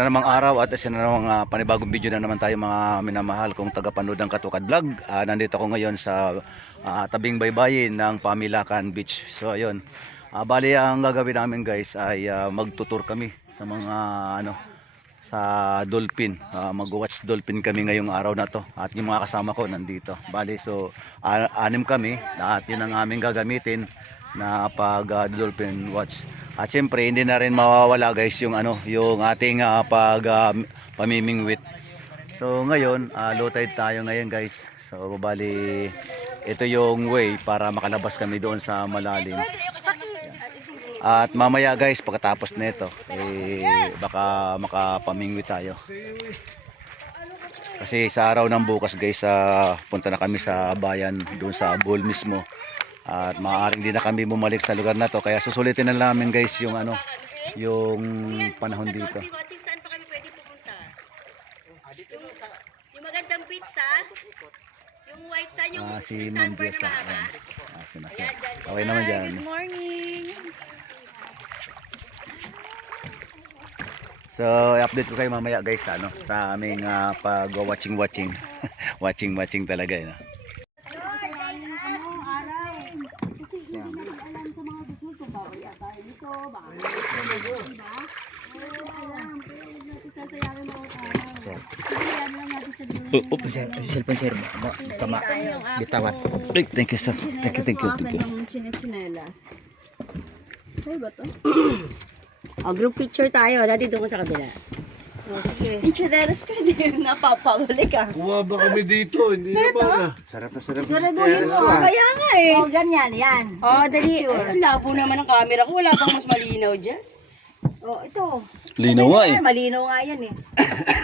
na namang araw at isa na namang panibagong video na naman tayo mga minamahal kong tagapanood ng Katukad Vlog. Nandito ako ngayon sa tabing baybayin ng Pamilacan Beach. So ayun, bali ang gagawin namin guys ay magtutur kami sa mga sa dolphin. Mag-watch dolphin kami ngayong araw na to at yung mga kasama ko nandito. Bali so anim kami at yun ang aming gagamitin na pag dolphin watch. At syempre hindi na rin mawawala guys yung yung ating pamimingwit. So ngayon low tide tayo ngayon guys. So bali ito yung way para makalabas kami doon sa malalim. At mamaya guys pagkatapos nito baka makapamingwit tayo. Kasi sa araw ng bukas guys punta na kami sa bayan doon sa Bohol mismo. At maaaring din na kami bumalik sa lugar na to kaya susulitin na namin guys yung yung panahon dito. Saan pa kami pwede pumunta? Yung magandang pizza, yung white sand, yung si Ma'am sandbar Jessa. na mahaba. Okay naman dyan. Good morning! So i-update ko kayo mamaya guys sa aming pag watching watching talaga yun. Cellphone sir, tama, bitawan. Thank you sir. Thank you. Chinelas. Sa'yo ba to? Group picture tayo. Dati doon ko sa kabila. Sige. Chinelas ka din. Napapabalik ka. Kuha ba kami dito? Hindi naman Sarap na sarap. Siguraduhin mo. Kaya nga eh. Ganyan, yan. Dali. Labo naman ang camera ko. Wala bang mas malinaw dyan? Ito. Linaw nga eh. Malinaw nga yan eh.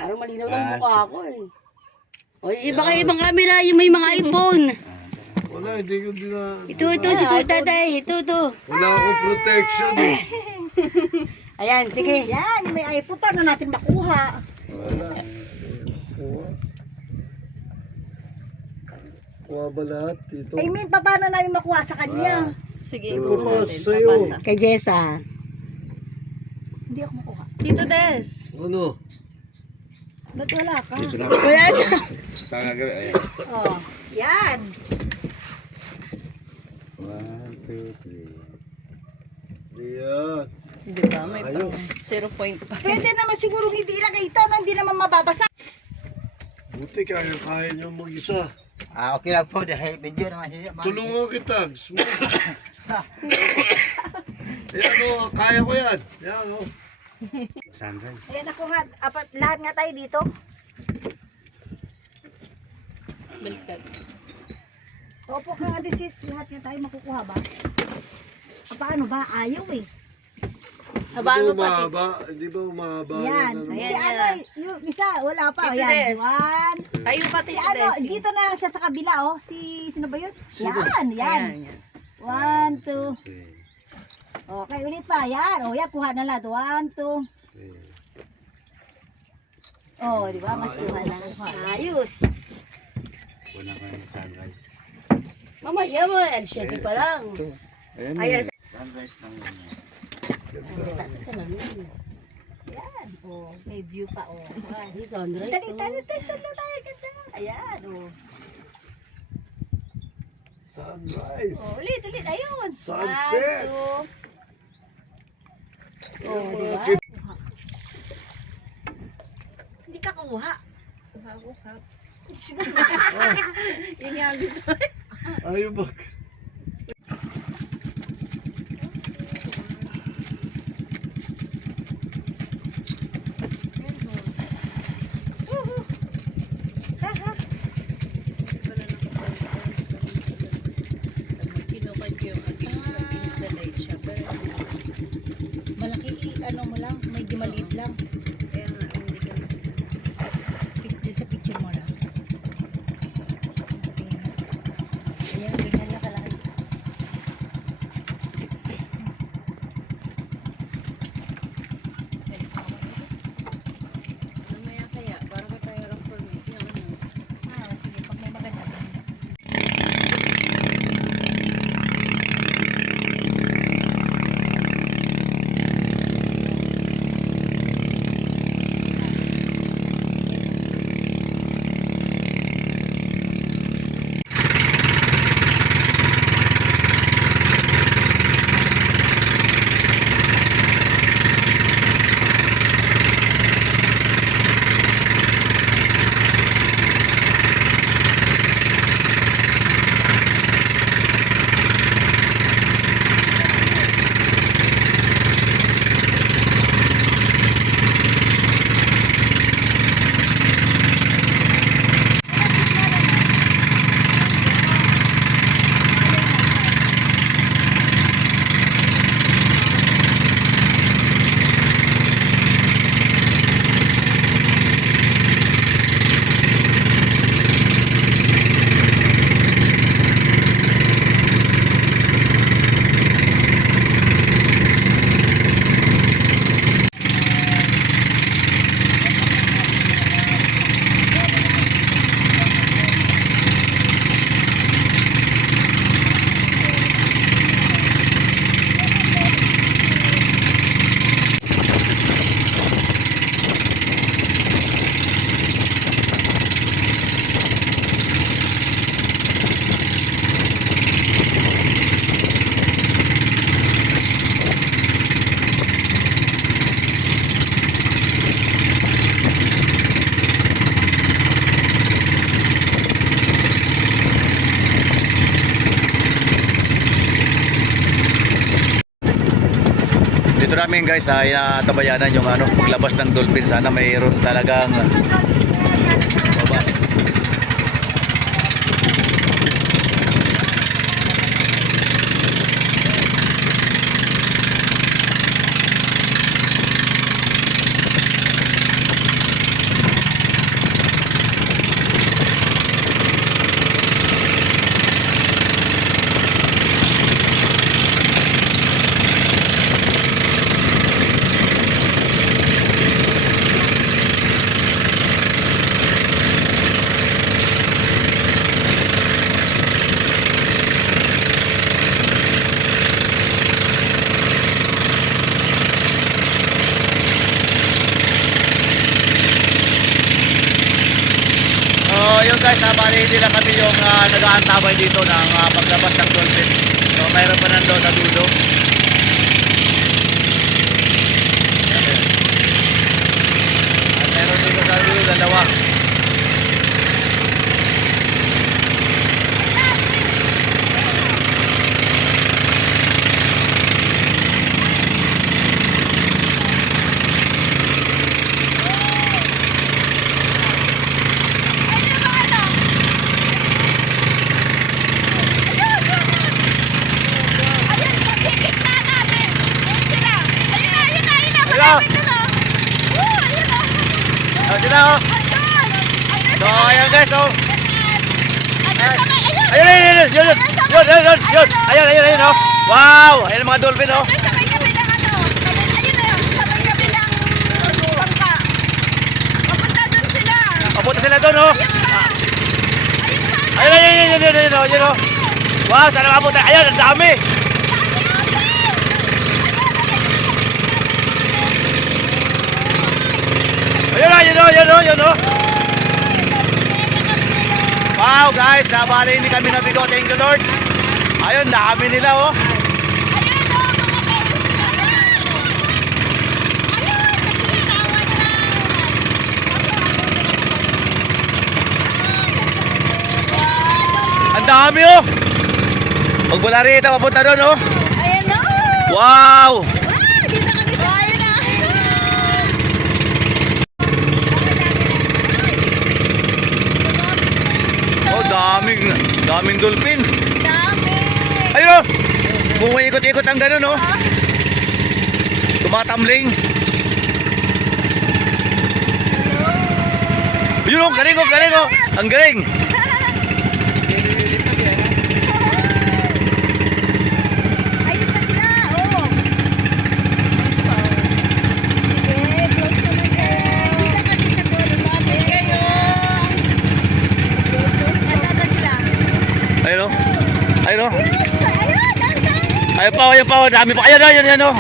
Parang malinaw lang yung mukha ko eh. Ibang camera. Yung may mga iPhone. Wala, hindi ko din na... Ito, si Kuya Tatay. Ito. Wala akong protection eh. Ayan, sige. Yan, may iPhone. Paano natin makuha? Wala. Kuha ba lahat dito? I mean, paano namin makuha sa kanya? Sige, Ito pa sa'yo. Kay Jessa. Hindi ako makuha. Tito Des. Ano? Ba't wala ka? Wala siya. Yan. 1, 2, 3. Yan. Di ba? May pang 0.5. Pwede naman siguro hindi ilagay ito. Hindi naman mababasa. Buti kaya nyo mag-isa. Okay lang po, dahil video naman siya. Tulungan kita. Kaya ko yan. Yan o. Sunrise. Ayan ako nga. Lahat nga tayo dito. Baliktad. Opo ka nga din sis. Lahat nga tayo makukuha ba? Paano ba? Ayaw eh. Habaan mo Hindi ba pati. umahaba? Hindi ba umahaba? Yan. Ayan, Si yan. yung isa, wala pa. Tito Yan. Des. One. Tayo pati Si si ano, Desi. dito na lang siya sa kabila oh. Sino ba yun? Yan. Ayan. 1, 2. Okay, ulit pa. Yan. O, yan. Kuha na lahat. 1, 2. Oh, di ba? Mas kuha na. Ayos. Mamaya mo, add pa lang. Ayan, Sunrise ng taas sa namin. Yan. Oh, may view pa. Oh. Ay, sunrise. Dali, dali, dali tayo. Ganda. Ayan. Oh. Sunrise. Oh, ulit. Ayun. Sunset. 1, 2. Oh, di ba? Hindi ka kuha. Yun nga ang gusto. Ayaw ba? Kinukad ko yung installate siya. Pero Malaki, ano mo lang. Medyo maliit lang. kaya nga, hindi ko na. Sa picture mo lang. Ayan, ganyan lang namin guys ay tabayanan yung ano, paglabas ng dolphin. Sana mayroon talagang babas. So yun guys, bali hindi lang kami yung nag-aantabay dito ng paglabas ng dolphin. So mayroon pa nandoon sa dulo. At mayroon dito sa dulo, dalawa. Hello! Oh, sila oh! So ayan guys oh! Ayun, ayun, yun, yun! Ayun oh! Wow! Ayun ang mga dolphin oh! Papunta sila doon oh! Ayun oh! Wow! Sana makapunta! Ayun! Ang dami! Ayun oh! Wow guys! Bali hindi kami nabigo. Thank you Lord! Ayun! Dami nila oh! Ang dami oh! Pag mula rito, papunta doon oh! Ayan o! Wow! Dito kami sa ayan na! Oh, daming dolphin. Dami! Ayun oh! Bumaikot-ikot ang ganun oh. Tumatambling. Ayun oh, galing oh. Ang galing. Ayun pa sila! Oh! Sige, close ko na kayo. Dito kami sa dulo. Sabi kayo! Nasaan na sila? Ayun oh. Ayun oh. Ayun! Dami! Ayun pa oh. Dami pa. Ayun oh.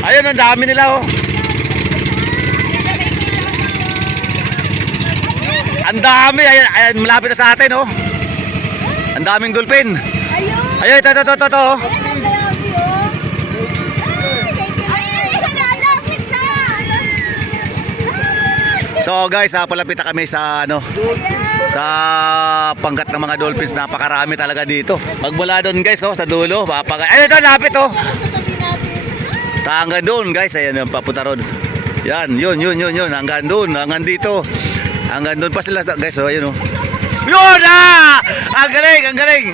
Ayun, ang dami nila oh. Ang dami. Ayan, malapit na sa atin oh. Ang daming dolphin. Ayun! Ayun, ito. Ayan ang dami oh! Ay! Thank you! Ay! Nalapit na! So guys, palapit na kami sa ano, sa panggat ng mga dolphins. Napakarami talaga dito. Magmula doon guys oh, sa dulo. Ayun, ito, lapit oh. Hanggang doon guys, ayan yung papunta ron. Yan, yun. Hanggang doon, hanggang dito. Hanggang doon pa sila guys, oh, ayun oh. Yun ah! Ang galing! Ang galing!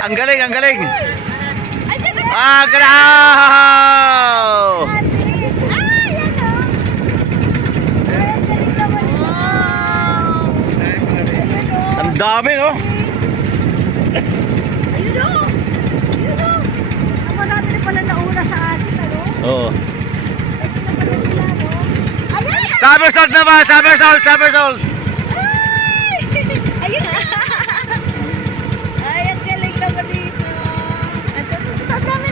Ang galing! Ang dami no? Ang marami na pala nauna sa atin, ano? Oo. Ayan! Somersault naman! Somersault! Ayun! Ay, ang galing naman dito.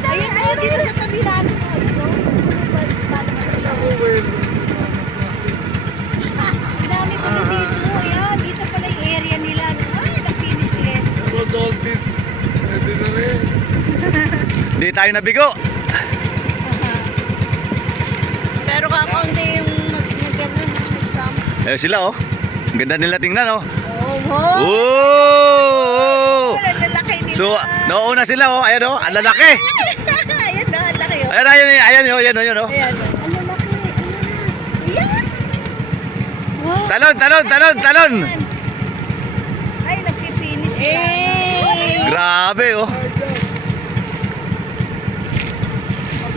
Ayun, dito sa tabi natin. Ang dami pala dito. Ayan, dito pala yung area nila. Ay, nag-finish ulit. Mga dolphins. Pwede na rin. Hindi tayo nabigo. Pero kakaunti yung mag-gano'n. Eh sila oh. Ang ganda nila tingnan oh. Oh, Oh! ang lalaki nila. So, nauna sila oh. Ayan oh, ang lalaki. Ayun na, ang laki Ayan, ayan, ayan, ayan, ayan, oh. Ayan. Ano laki? Ayan. Wow. Talon, talon, talon, talon. Ay, nagpipinish siya. Eh. Grabe, oh.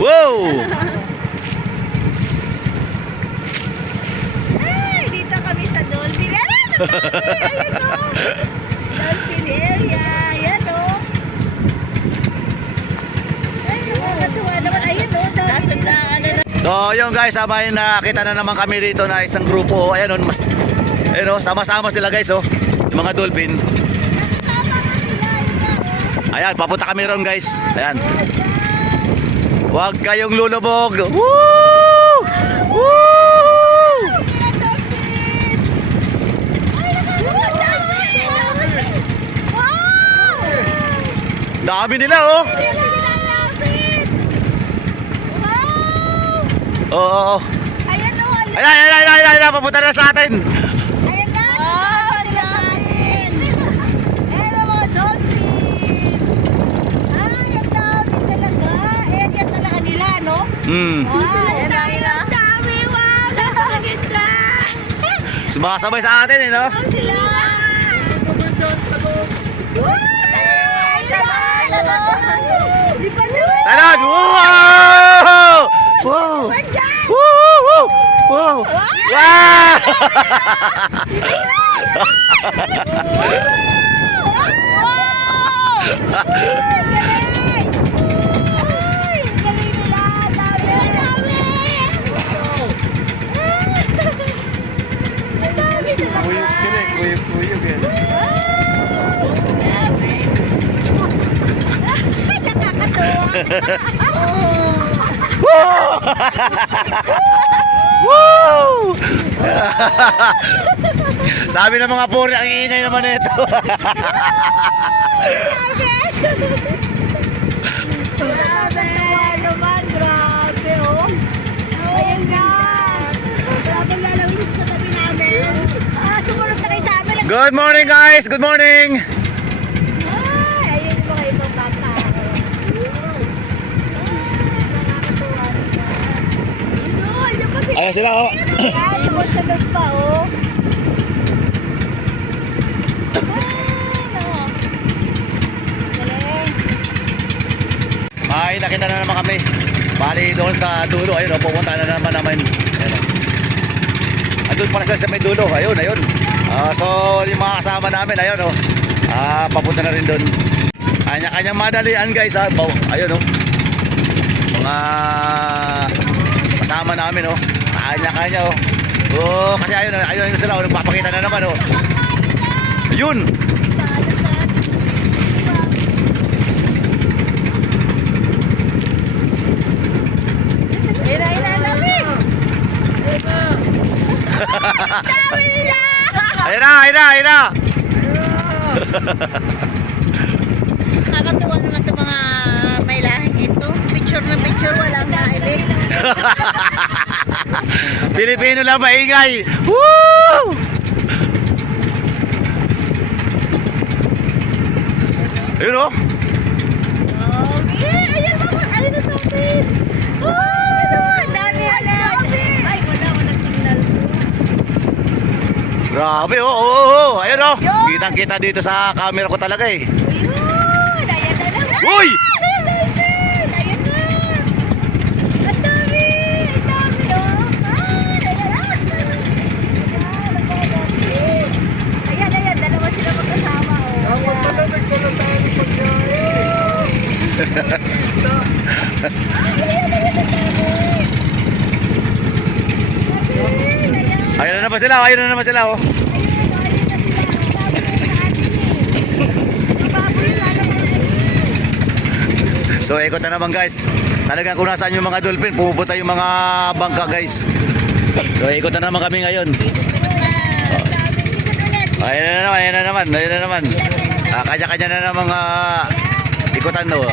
Wow! Ay, dito kami sa Dolphin. Ayan, ang dami. Ayun o. Dolphin area. Ayan o. Ay, nakakatuwa naman. Ayun o, dami. Kaso na, ano na. So, yun guys, sabay nakita na naman kami dito na isang grupo. Ayan, oh, ayan, oh, sama-sama sila guys, oh. Yung mga dolphin. Ayan, papunta kami ron guys. Ayan. Huwag kayong lulubog. Woo! Woo! Dami nila, oh. Oo, oo, oo. Ayan o, Ayan, ayan, ayan, ayan, ayan, papunta na sa atin. ayan na, sasama sila sa atin. Ayan ang mga dolphin. Ay, ang dami talaga. Area talaga nila, no? Hmm. Wow, ang dami, ang dami. Wow, nakakaganda. Sumakasabay sa atin, eh, no? Saan sila? Wow, talaga. Di pa naman. Talon! Wow! Wow! Andyan. Wow! Wow! Wow! Wow! Wow! Galing! Ay, galing nila. Dami, dami. Ang dami talaga. Kuyog sila eh, kuyog yan. Ay, nakakatuwa. Woo! Sabi ng mga puri, ang ingay naman ito. Grabe naman, grabe, oh. Ayan na. Grabe lalawin sa tabi namin. Sumunod na kayo sa amin. Good morning guys! Good morning! Ay, ayun yung mga ibang bata. Nakakatuwa naman. Yun, yung kasi Ayan sila, oh. yan, sumusunod pa, oh. Ayan, oh. Galing. Ay, nakita na naman kami. Bali doon sa dulo. Ayun, oh, pupunta na naman namin. Ayun, oh. Andun pala sila sa may dulo. Ayun, ayun. So, yung mga kasama namin, ayun, oh. Papunta na rin doon. Kanya-kanyang madalian, guys, ha. Ayun, oh. Mga kasama namin, oh. Kanya-kanya, oh. Oh, kasi ayun, ayun sila, oh. Nagpapakita na naman, oh. Ayun. Sabi nila! Ayun na, ayun na, ayun na. Nakakatuwa naman ito mga may lahing ito. Picture na picture, walang naibig. Pilipino lang maingay. Woo! Ayun, oh. Okay, ayan mo, ayun na sa atin. Oh, ang dami, wala. Ay, wala signal. Grabe, oh, oh, oh. Ayun, oh. Kitang-kita dito sa camera ko talaga, eh. Ayun, ayan na lang. Uy! Ayan, dolphin! Ayan na. Ang dami, oh. Ayan na. Ayan, dalawa sila magkasama, oh. Dapat pala nagpalatayan ng pagkain. Ayun na naman sila, ayun na naman sila, oh. So, ikot na naman, guys. Talagang kung nasaan yung mga dolphin, pumupunta yung mga bangka, guys. So, ikot na naman kami ngayon. Ayun na naman, ayun na naman, ayun na naman. Kanya-kanya na naman ikutan, no.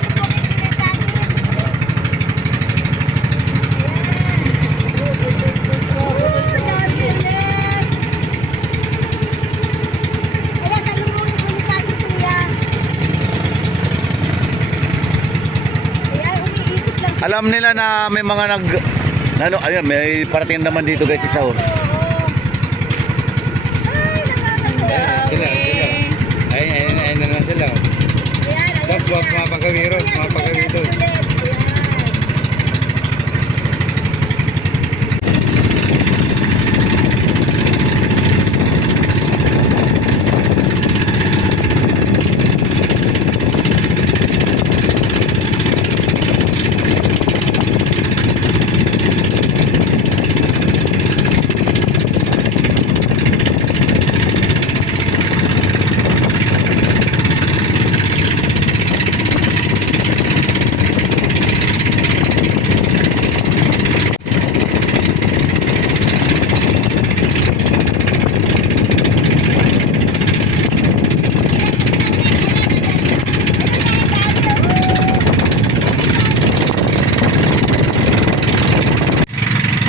Alam nila na may mga ano, ayun, may parating naman dito guys, isa oh. Sila. Ayun na lang sila. Tapos mga pagkawiro.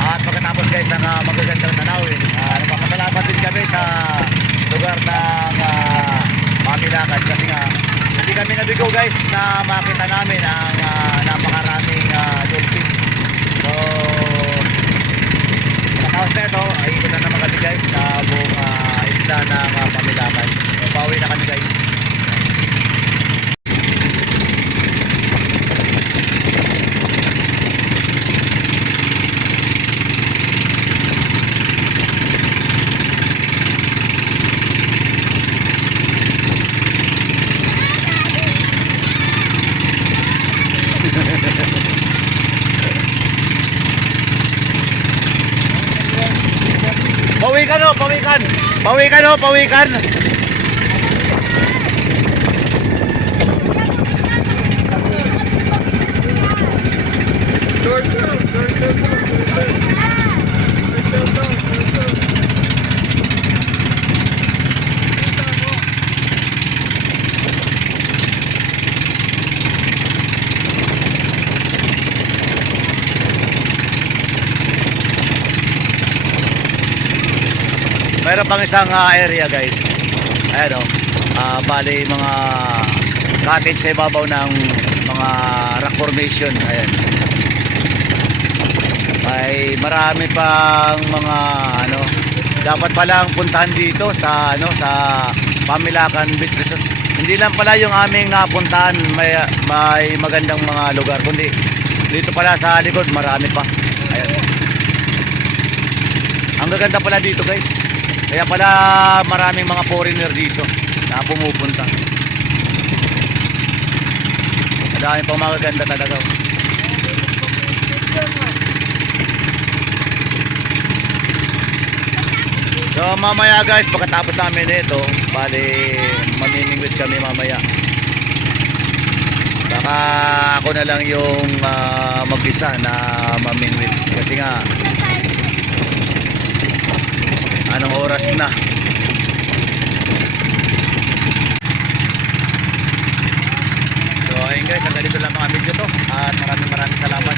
At pagkatapos guys ng magagandang tanawin, nagpapasalamat din kami sa lugar ng Pamilakan kasi nga hindi kami nabigo guys na makita namin ang napakaraming dolphin. So pagkatapos na ito ay ikot na naman kami guys sa buong isla ng Pamilakan. So pauwi na kami guys. Pawikan oh, pawikan. Pawikan oh, pawikan. Meron pang isang area guys. Ayan o. Bali mga cottage sa ibabaw ng mga rock formation. Ayan. May marami pang mga ano. Dapat palang puntahan dito sa ano sa Pamilakan Beach Resort. Hindi lang pala yung aming puntahan may magandang mga lugar. Kundi dito pala sa likod marami pa. Ayan. Ang gaganda pala dito guys. Kaya pala maraming mga foreigner dito na pumupunta. Madami pang magaganda talaga. So mamaya guys, pagkatapos namin ito, bali mamimingwit kami mamaya. Baka ako na lang yung mag-isa na mamingwit. Kasi nga anong oras na? So ayun guys, hanggang dito lang mga video to. At maraming salamat